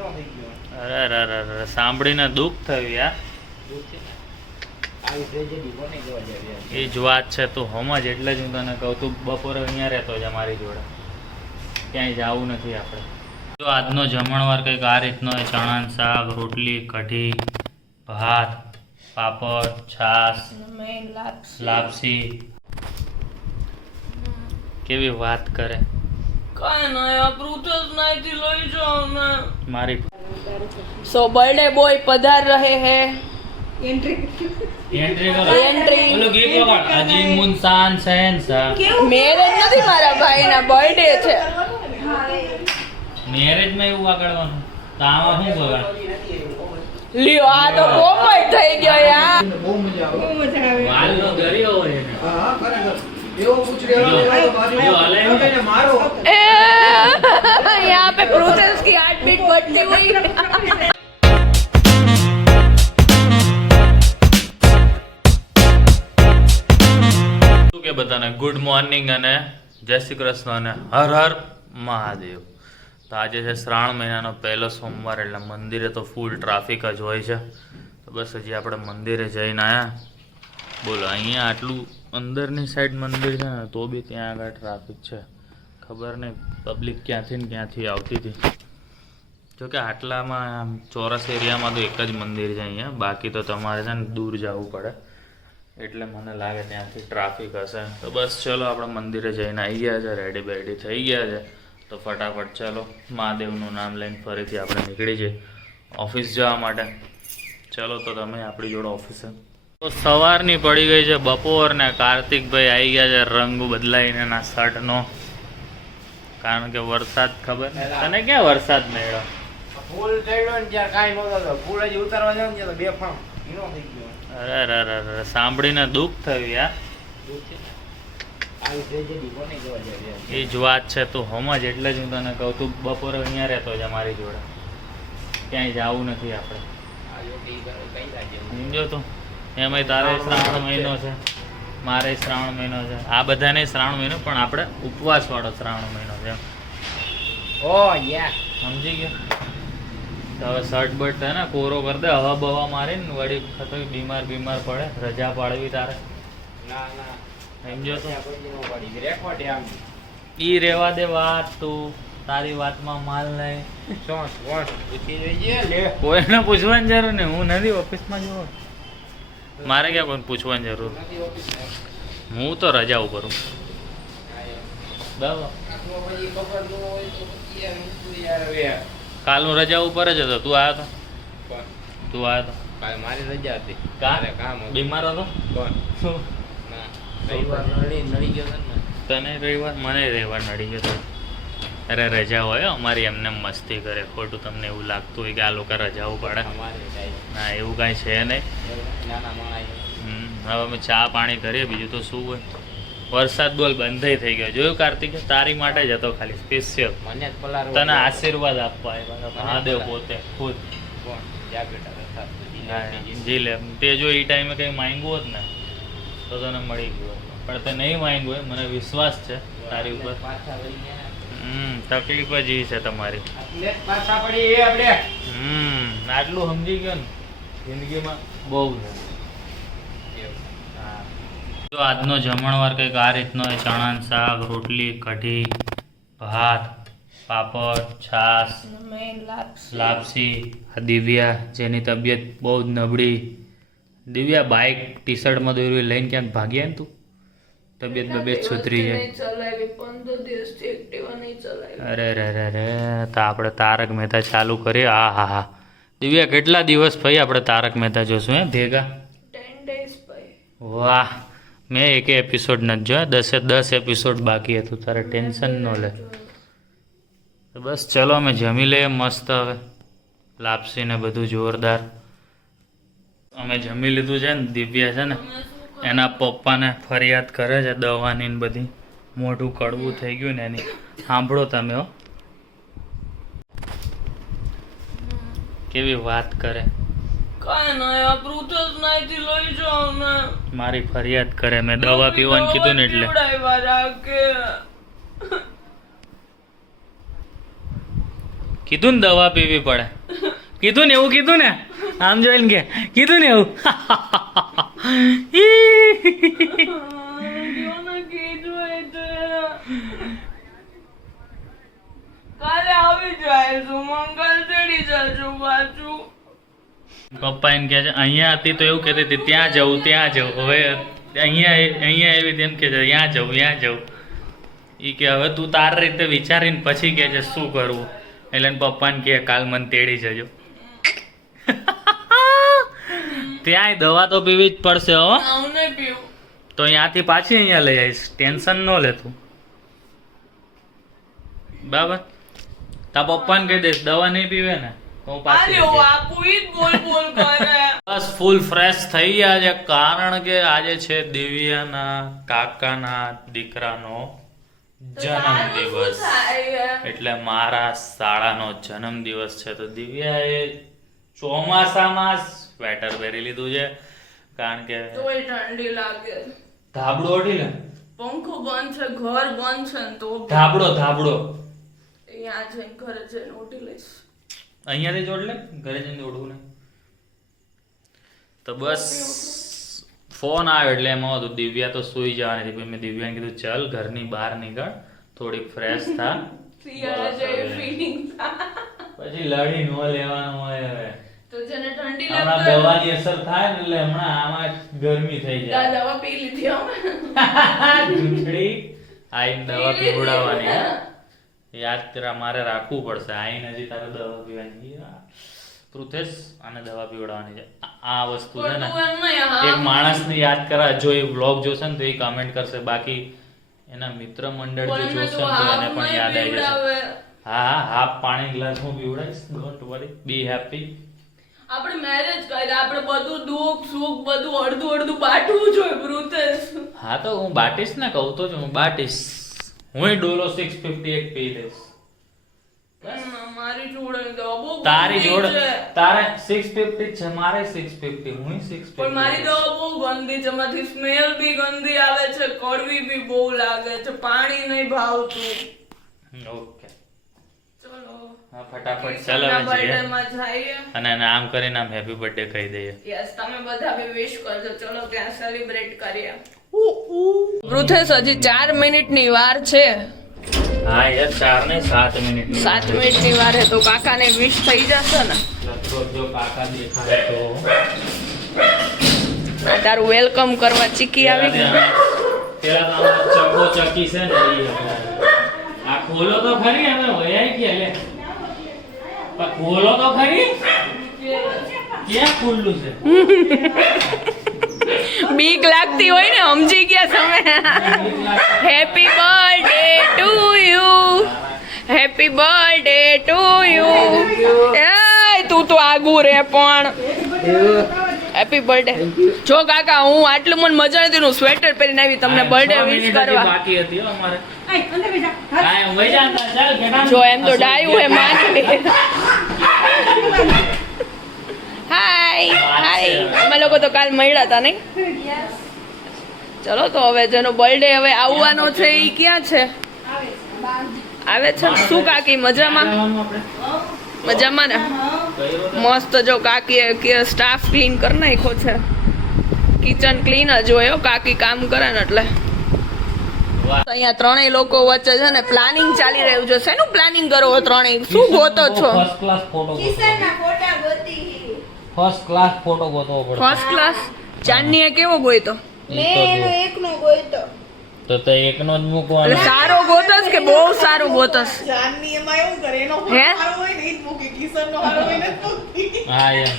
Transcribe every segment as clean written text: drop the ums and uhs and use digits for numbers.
અરે અરે અરે અરે સાંભળીને દુઃખ થયું યાર. એ જ વાત છે તું સમજ એટલે જ હું તને કહું તું બપોરે અહીંયા રહેતો છે મારી જોડે, ક્યાંય જવું નથી આપણે. જો આજનો જમણવાર કંઈક આ રીતનો હોય, ચણાનું શાક, રોટલી, કઢી, ભાત, પાપડ, છાશ, લાપસી. કેવી વાત કરે. મારી सो बर्थडे बॉय पधार रहे हैं. Entry entry. ઓલો ગીત વગાડ. અજીમુન શાન શહેનશાહ. મેરેજ નથી મારા ભાઈના, બર્થડે છે. મેરેજ માં એવું વગાડવાનું તો આમાં શું વગાડ? લ્યો આ તો પોપટ થઈ ગયો યાર. વાલનો દરિયો હોય એને. એવો પૂછડે જો હલે ને. यहाँ पे प्रोसेस की हार्ट बीट बढ़ती हुई. શું કે બધાને ગુડ મોર્નિંગ અને જય શ્રી કૃષ્ણ અને હર હર મહાદેવ. તો આજે છે શ્રાવણ મહિનાનો પહેલો સોમવાર એટલે મંદિરે તો ફૂલ ટ્રાફિક જ હોય છે. તો બસ હજી આપણે મંદિરે જઈને આવ્યા. બોલો અહીંયા આટલું અંદરની સાઈડ મંદિર છે ને તો બી ત્યાં આગળ ટ્રાફિક છે. ખબર નહીં પબ્લિક ક્યાંથી ને ક્યાંથી આવતી હતી. જોકે આટલામાં આમ ચોરસ એરિયામાં તો એક જ મંદિર છે અહીંયા, બાકી તો તમારે છે ને દૂર જવું પડે એટલે મને લાગે ત્યાંથી ટ્રાફિક હશે. તો બસ ચલો આપણે મંદિરે જઈને આવી ગયા છે, રેડી બેડી થઈ ગયા છે. તો ફટાફટ ચલો મહાદેવનું નામ લઈને ફરીથી આપણે નીકળી જઈએ ઓફિસ જવા માટે. ચલો તો તમે આપણી જોડે ઓફિસે. તો સવારની પડી ગઈ છે બપોર ને કાર્તિકભાઈ આવી ગયા છે રંગ બદલાઈને એના શર્ટનો, કારણ કે વરસાદ ખબર ને તને ક્યાં વરસાદ મળ્યો. ફૂલ ચડ્યો ને ત્યાં કાઈ નહોતો, ફૂલ હજી ઉતારવા જાવ ને તો બે ફામ હીરો થઈ ગયો. અરે અરે અરે અરે સાંભળીને દુઃખ થયું યાર. આવી ટ્રેજેડી કોને કહેવા જાય? એ જ વાત છે તું સમજ એટલે જ હું તને કહું તું બપોરે અહીંયા રહેતો છે મારી જોડે, ક્યાંય જવું નથી આપણે. આ યોગી કરો કઈ લાગે સમજો તું. એમાંય તારે શ્રાવણ મહિનો છે, મારે શ્રાવણ મહિનો છે, આ બધાને શ્રાવણ મહિનો પણ આપણે ઉપવાસવાળો શ્રાવણ મહિનો છે. ઓ યા સમજી ગયો. તો હવે શર્ટ બર્ટ છે ને કોરો કરી દે, હવા બવા મારીને વળી ખતોય બીમાર પડે, રજા પાડવી તારે. ના ના સમજો તો. ત્યાં કોઈ નો પડી રેકોર્ડ આમ ઈ રેવા દે વાત, તું તારી વાતમાં માલ નહીં. સોસ વોસ પૂછી જોઈએ લે. કોઈને પૂછવાની જરૂર નહીં, હું નથી ઓફિસમાં જોઉં, મારે ક્યાં કોઈને પૂછવાની જરૂર. નથી ઓફિસ હું તો રજા ઉપર છું. બરાબર. આટલો પછી ખબર ન હોય તો પછી યાર હું યાર હવે કાલ હું રજા ઉપર જ હતો, તું આવ્યો હતો? કોણ તું આવ્યો હતો? કાલ મારી રજા હતી. કાલે કામ હતું. બીમાર હતો? કોણ શું? ના રવિવાર નડી ગયો હતો ને. તને રવિવાર, મને રવિવાર નડી ગયો હતો. અરે રજા હોય અમારી, એમને મસ્તી કરે, ખોટું તમને એવું લાગતું હોય કે આ લોકો રજાઓ પાડે. અમારે કાંઈ ના એવું કાંઈ છે નહીં. નાના માણા હવે અમે ચા પાણી કરીએ, બીજું તો શું હોય. વરસાદ બોલ બંધ થઈ ગયો, જોયું કાર્તિક? તારી માટે જ હતો ખાલી સ્પેશિયલ, મને જ પલારો તને આશીર્વાદ આપવા આવ્યા હતા. મહાદેવ પોતે ખુદ. કોણ જા બેટા રથા જી લે. તે જો એ ટાઈમે કંઈ માંગ્યું હોત ને તો તને મળી ગયું હોત. પણ તે નહીં માંગ્યું હોય, મને વિશ્વાસ છે તારી ઉપર. પાછા વળી ગયા તકલીફ જ એ છે તમારી. એટલે પાછા પડી એ આપણે આટલું સમજી ગયો ને જિંદગીમાં બહુ છે. હા. જો આજનો જમણવાર કંઈક આ રીતનો હોય, ચણાનું શાક, રોટલી, કઢી, ભાત, પાપડ, છાશ, લાપસી. આ દિવ્યા જેની તબિયત બહુ જ નબળી. દિવ્યા બાઇક ટી શર્ટમાં દોરી લઈને ક્યાંક ભાગ્યા ને તું? તબિયત સુધરી જાય. અરે રે રે રે. તો આપણે તારક મહેતા ચાલુ કરીએ. હા હા હા. દિવ્યા કેટલા દિવસ ભાઈ આપણે તારક મહેતા જોશું હે ભેગા? 10 days ભાઈ. વાહ, મેં એક એપિસોડ નથી જોયા, 10 એપિસોડ બાકી હતું. તારે ટેન્શન ન લે. તો બસ ચલો અમે જમી લઈએ મસ્ત. હવે લાપસી ને બધું જોરદાર. અમે જમી લીધું છે ને. દિવ્યા છે ને એના પપ્પાને ફરિયાદ કરે છે દવાની ને બધી, મોઢું કડવું થઈ ગયું ને એની. સાંભળો તમે હો કેવી વાત કરે. મારી ફરિયાદ કરે, મેં દવા પીવાનું કીધું ને એટલે. કીધું ને દવા પીવી પડે. કીધું ને એવું કીધું ને આમ જોઈને કે કીધું ને એવું. કાલે આવી જાય છું મંગલ તેડી જજો પાછું. પપ્પા એમ કહે છે અહીંયા હતી તો એવું કહેતી હતી ત્યાં જવું ત્યાં જવું. હવે અહીંયા એવી તેમ કે છે ત્યાં જવું. એ કે હવે તું તારી રીતે વિચારીને પછી કહે છે શું કરવું. એટલે એને પપ્પાને કહે કાલ મને તેડી જજો. ત્યાંય દવા તો પીવી જ પડશે હો. આવું નહીં પીવું. તો અહીંયાથી પાછી અહીંયા લઈ આવીશ. ટેન્શન ન લેતું બરાબર. તા પપ્પાને કહી દઈશ દવા નહીં પીવે ને તો હું પાછી લઈ જઈશ. આપું ઈ જ બોલ કરે. બસ ફૂલ ફ્રેશ થઈ ગયા છે કારણ કે આજે છે દિવ્યાના કાકાના દીકરાનો જન્મદિવસ. એટલે મારા શાળાનો જન્મદિવસ છે તો દિવ્યાએ ચોમાસામાં સ્વેટર પહેરી લીધું છે કારણ કે તોય ઠંડી લાગે. ધાબળો ઓઢી લે. પંખો બંધ છે ઘર બંધ છે ને તો ધાબળો અહીંયા જઈને ઘરે જઈને ઉઠી લઈશ. અહીંયાથી જોડ લે ઘરે જઈને ઓઢવું ને. તો બસ ફોન આવ્યો એટલે એમાં હતું દિવ્યા તો સુઈ જવાની હતી. પછી મેં દિવ્યાને કીધું ચાલ ઘરની બહાર નીકળ થોડીક ફ્રેશ થા. શિયાળા જેવી ફીલિંગ પછી લડી ન લેવાનું હોય. હવે તો જેને ઠંડી હમણાં લાગે દવાની અસર થાય ને એટલે હમણાં આમાં ગરમી થઈ જાય. દવા પી લીધી અમે. ચૂંટણી આઈને દવા પીવડાવવાની હે. યાદ કરા મારે રાખવું પડશે. આઈને હજી તારે દવા પીવાની પૃથેશ આને દવા પીવડાવવાની છે. આ વસ્તુ છે ને એક માણસને યાદ કરા જો એ વ્લોગ જોશે ને તો એ કમેન્ટ કરશે. બાકી એના મિત્ર મંડળ જો જોશે ને તો એને પણ યાદ આવી જશે. હા હાફ પાણી ગ્લાસ હું પીવડાવીશ. Don't worry be happy. આપણે મેરેજ કર્યા આપણે બધું દુઃખ સુખ બધું અડધું બાટવું જોઈએ પૃથેશ. હા તો હું બાટીશ ને કહું તો હું બાટીશ. હું ડોલો 651 પી લઈશ. મારી જોડે તો બહુ તારી ગંદી જોડે છે. તારે 650 છે મારે 650 હું 650 પણ મારી દવા બહુ ગંદી છે. માંથી સ્મેલ બી ગંદી આવે છે કડવી બી બહુ લાગે છે પાણી નહીં ભાવતું. ઓકે ચલો હા ફટાફટ કિશનના ચાલો હવે જઈએ birthday માં જઈએ. અને એને આમ કરીને આમ હેપી બર્થડે કહી દઈએ. યસ તમે બધા બી વિશ કરજો. ચલો ત્યાં સેલિબ્રેટ કરીએ. પૃથેશ હજી 4 મિનિટની વાર છે. હા યાર 4 ને 7 મિનિટ 7 મિનિટની વાર હે તો કાકાને વિશ થઈ જશે ને. લગભગ જો કાકા દેખાય તો આ તારું વેલકમ કરવા ચીકી આવી ગઈ. પેલા તો ચકો ચકી છે ને ઈ આ ખોલો તો ખરી હવે વયાઈ ગયા લે. પણ ખોલો તો ખરી ક્યાં ખુલ્લું છે. બીક લાગતી હોય ને સમજી ગયા તમે. Happy birthday to you. Happy birthday to you. એ તું તો આગુ રે પણ. Happy birthday. જો કાકા હું આટલું મને મજા નથી હું સ્વેટર પહેરીને આવી તમને બર્થડે વિશ કરવા. બાકી હતી હો અમારે કાય વઈ જાતા ચાલ બેટા. જો એમ તો ડાયું હે માની લે. હાય અમે લોકો તો કાલ મળ્યા હતા નહીં. ચલો તો હવે જેનો બર્થડે હવે આવવાનો છે એ ક્યાં છે આવે છે ને? શું કાકી મજામાં મજામાં ને? મસ્ત જો કાકી કે સ્ટાફ ક્લીન કરી નાખ્યો છે. કિચન ક્લીન જ હોય કાકી કામ કરે ને એટલે. અહીંયા ત્રણેય લોકો વચ્ચે છે ને પ્લાનિંગ ચાલી રહ્યું છે. શેનું પ્લાનિંગ કરો ત્રણેય? શું ગોતો છો? ફર્સ્ટ ક્લાસ ફોટો ગોતવો પડે. ફર્સ્ટ ક્લાસ ચાંદનીએ કેવો ગોઈતો? તો એકનો જ મૂકવાનો. એટલે સારો ગોતસ કે બહુ સારો ગોતસ? હે હા એમ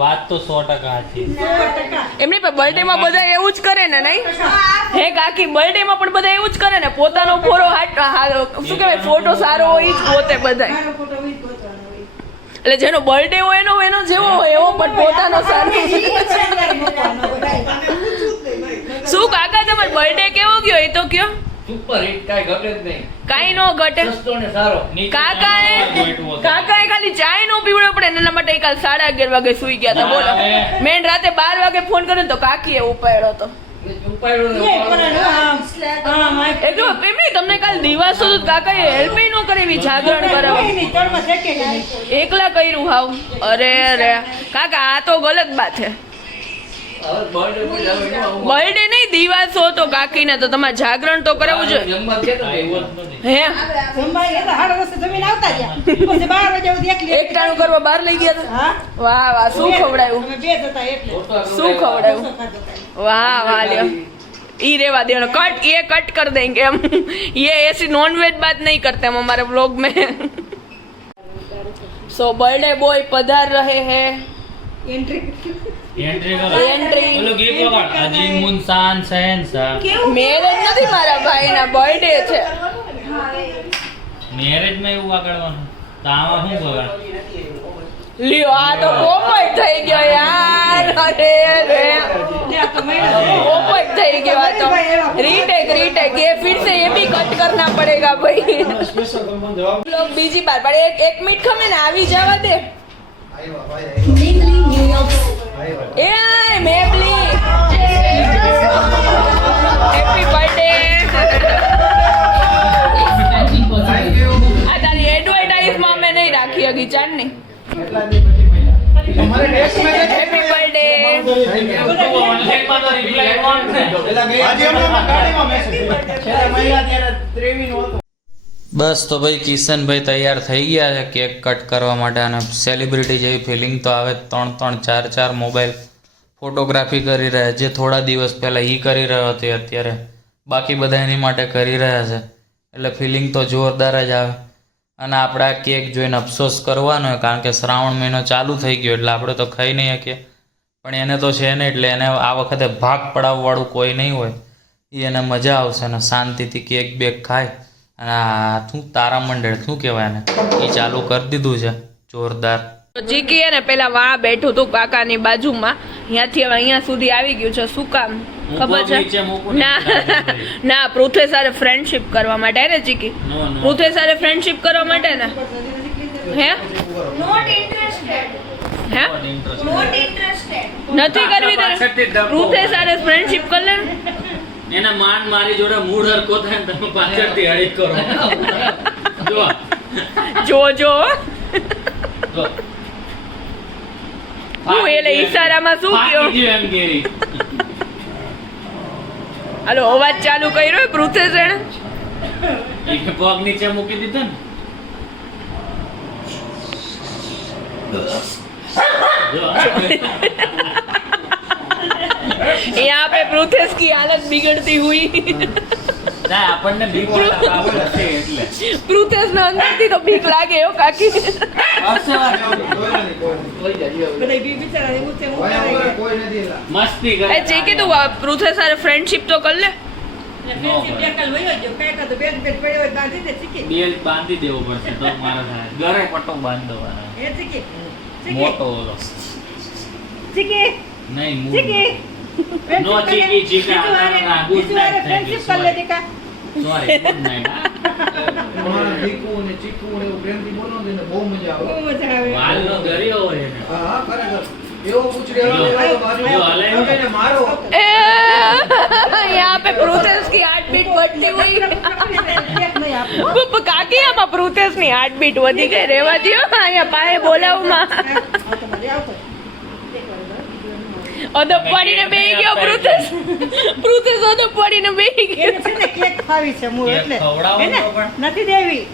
વાત તો 100% સાચી. એમની પણ બર્થડે માં બધા એવું જ કરે ને નહીં? હે કાકી બર્થડે માં પણ બધા એવું જ કરે ને પોતાનો ફોટો શું કહેવાય ફોટો સારો હોય ઈ જ ગોતે બધા. એટલે જેનો બર્થડે હોય એનો જેવો હોય એવો પણ પોતાનો સારો. શું કાકા તમારો બર્થડે કેવો ગયો એ તો કયો? સુપર હિટ કાઈ ઘટે જ નહીં. કાઈ નો ઘટે. સસ્તો ને સારો. કાકાએ ખાલી ચાય નો પીવડો પડે એના માટે કાલ 11:30 વાગે સુઈ ગયા હતા. બોલો મેં રાતે 12 વાગે ફોન કર્યો તો કાકીએ ઉપાડ્યો હતો. એટલું એમની તમને કાલ દિવસ તો કાકાએ હેલ્પ ન કરેવી જાગરણ કરાવ એકલા કર્યું હાવ અરે અરે કાકા આ તો ગલત બાત છે બર્થડે નહીં દિવસ હો તો કાકીને તો તમારે જાગરણ તો કરાવવું જોઈએ હે એકટાણું કરવા બહાર લઈ ગયા હતા વાહ વાહ શું ખવડાયું શું ખવડાયું વાહ વાહ લ્યો ई रेवा देना कट ये कट कर देंगे हम ये ऐसी नॉन वेज बात नहीं करते हम हमारे व्लॉग में सो बर्थडे बॉय पधार रहे हैं एंट्री एंट्री गीत वगाड़ अजी मुनसान शहनशाह मैरेज નથી મારા ભાઈના બર્થડે છે મેરેજ માં એવું વગાડવાનું તો આમાં શું વગાડ લ્યો આ તો પોપટ થઈ ગયો યાર અરે રે पोपट થઈ ગયો આ તો રીટેક ये फिर से ये भी कट करना पड़ेगा भाई लोग બીજી બાર પણ એક મિનિટ ખમે ને આવી જવા દે એ મેબલી હેપી બર્થડે આ તારી એડવર્ટાઇઝ માં મેં નહીં રાખી હગી ચાંદની હેપી બર્થડે બસ તો ભાઈ કિશનભાઈ તૈયાર થઈ ગયા છે કેક કટ કરવા માટે અને સેલિબ્રિટી જેવી ફિલિંગ તો આવે 3-4 મોબાઈલ ફોટોગ્રાફી કરી રહ્યા જે થોડા દિવસ પહેલાં એ કરી રહ્યો હતો અત્યારે બાકી બધા એની માટે કરી રહ્યા છે એટલે ફિલિંગ તો જોરદાર જ આવે અને આપણે આ કેક જોઈને અફસોસ કરવાનો હોય કારણ કે શ્રાવણ મહિનો ચાલુ થઈ ગયો એટલે આપણે તો ખાઈ નહીં શકીએ પણ એને તો છે ને એટલે એને આ વખતે ભાગ પડાવવાળું કોઈ નહીં હોય એને મજા આવશે અને શાંતિથી કેક બેક ખાય અને આ શું તારામંડળ શું કહેવાય ને એ ચાલુ કરી દીધું છે જોરદાર જીકી ને પેલા વાં બેઠું હતું કાકાની બાજુમાં અહીંયાથી હવે અહીંયા સુધી આવી ગયું છે શું કામ ખબર છે ના ના પૃથ્વી સાથે ફ્રેન્ડશિપ કરવા માટે ને જીકી પૃથ્વી સાથે ફ્રેન્ડશિપ કરવા માટે ને હે Not interested. હે Not interested. નથી કરવી તારે પૃથ્વી સાથે ફ્રેન્ડશિપ કર લે એના માન મારી જોડે મૂળ હરકો થાય ને તમે પાછળથી હળી કરો જો જો હું એટલે ઈશારામાં શું કયો એમ કેરી હાલો અવાજ ચાલુ કર્યો પૃથ્વી એને એક પગ નીચે મૂકી દીધો ને यहाँ पे प्रूथेस की हालत बिगड़ती हुई ના આપણને બીક લાગે એટલે પ્રૂથેસ ને અંદર થી તો બીક લાગે હો કાકી મસ્તી કરે એ જે કે તું પ્રૂથેસ સાથે ફ્રેન્ડશિપ તો કર લે બેલ બાંધી દેવો પડશે તો મારા થાય ઘરે પટ્ટો બાંધવાનો મોટો ઓલો નહીં નો ચીકી ચીકા ના good night thank you sorry good night દીકુ ને ચીકુ ને એવું પ્રેમથી બોલો ને બહુ મજા આવે વાલનો દરિયો હોય ને હા ખરેખર એવો પૂછડે જો હલે ને મારો यहाँ पे प्रूथेस की हार्ट बीट बढ़ती हुई કાકી આમાં પ્રૂથેસ ની હાર્ટ બીટ વધી ગઈ રેવા દો અહીંયા પાએ બોલાવમાં અદબ પડીને બેહી ગયો પ્રૂથેસ અદબ પડીને બેહી ગયો કેક ખવડાવો તો પણ નથી દેવી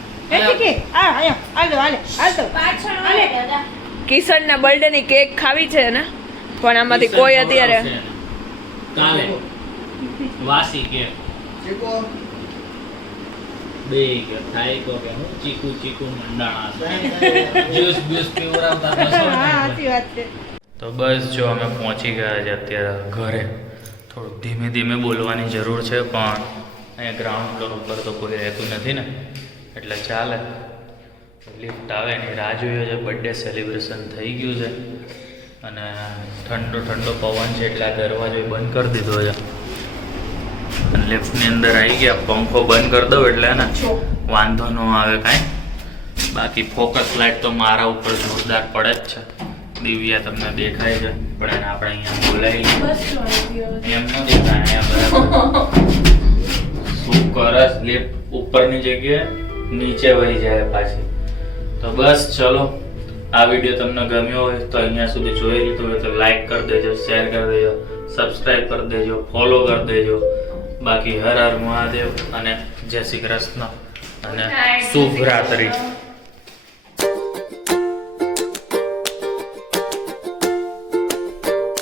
કિશન ના બર્થડે ની કેક ખાવી છે ને પણ આમાંથી કોઈ અત્યારે કાલે વાસી કે ચીકુ બે કે થાય તો કે હું ચીકુ મંડાણા જ્યુસ બ્યુસ પીવરાવતા નસો તો બસ જો અમે પહોંચી ગયા છે અત્યારે ઘરે થોડુંક ધીમે ધીમે બોલવાની જરૂર છે પણ અહીંયા ગ્રાઉન્ડ ફ્લોર ઉપર તો કોઈ રહેતું નથી ને એટલે ચાલે લિફ્ટ આવે એની રાહ જોઈએ છે બર્થડે સેલિબ્રેશન થઈ ગયું છે અને ઠંડો પવન છે એટલે આ દરવાજો બંધ કરી દીધો છે અને લિફ્ટની અંદર આવી ગયા પંખો બંધ કરી દઉં એટલે ને વાંધો ન આવે કાંઈ બાકી ફોકસ લાઇટ તો મારા ઉપર જોરદાર પડે જ છે દિવ્યા તમને દેખાય છે પણ એને આપણે અહીંયા બોલાવી એમ ન દેખાય અહીંયા બરાબર શું કરસ લિફ્ટ ઉપરની જગ્યાએ નીચે વહી જાય પાછી. તો બસ ચલો, આ વિડીયો તમને ગમ્યો હોય તો અહીંયા સુધી જોઈ લીધું હોય તો લાઈક કરી દેજો, શેર કરી દેજો, સબસ્ક્રાઇબ કરી દેજો, ફોલો કરી દેજો. બાકી હર હર મહાદેવ અને જય શ્રી કૃષ્ણ અને શુભ રાત્રિ.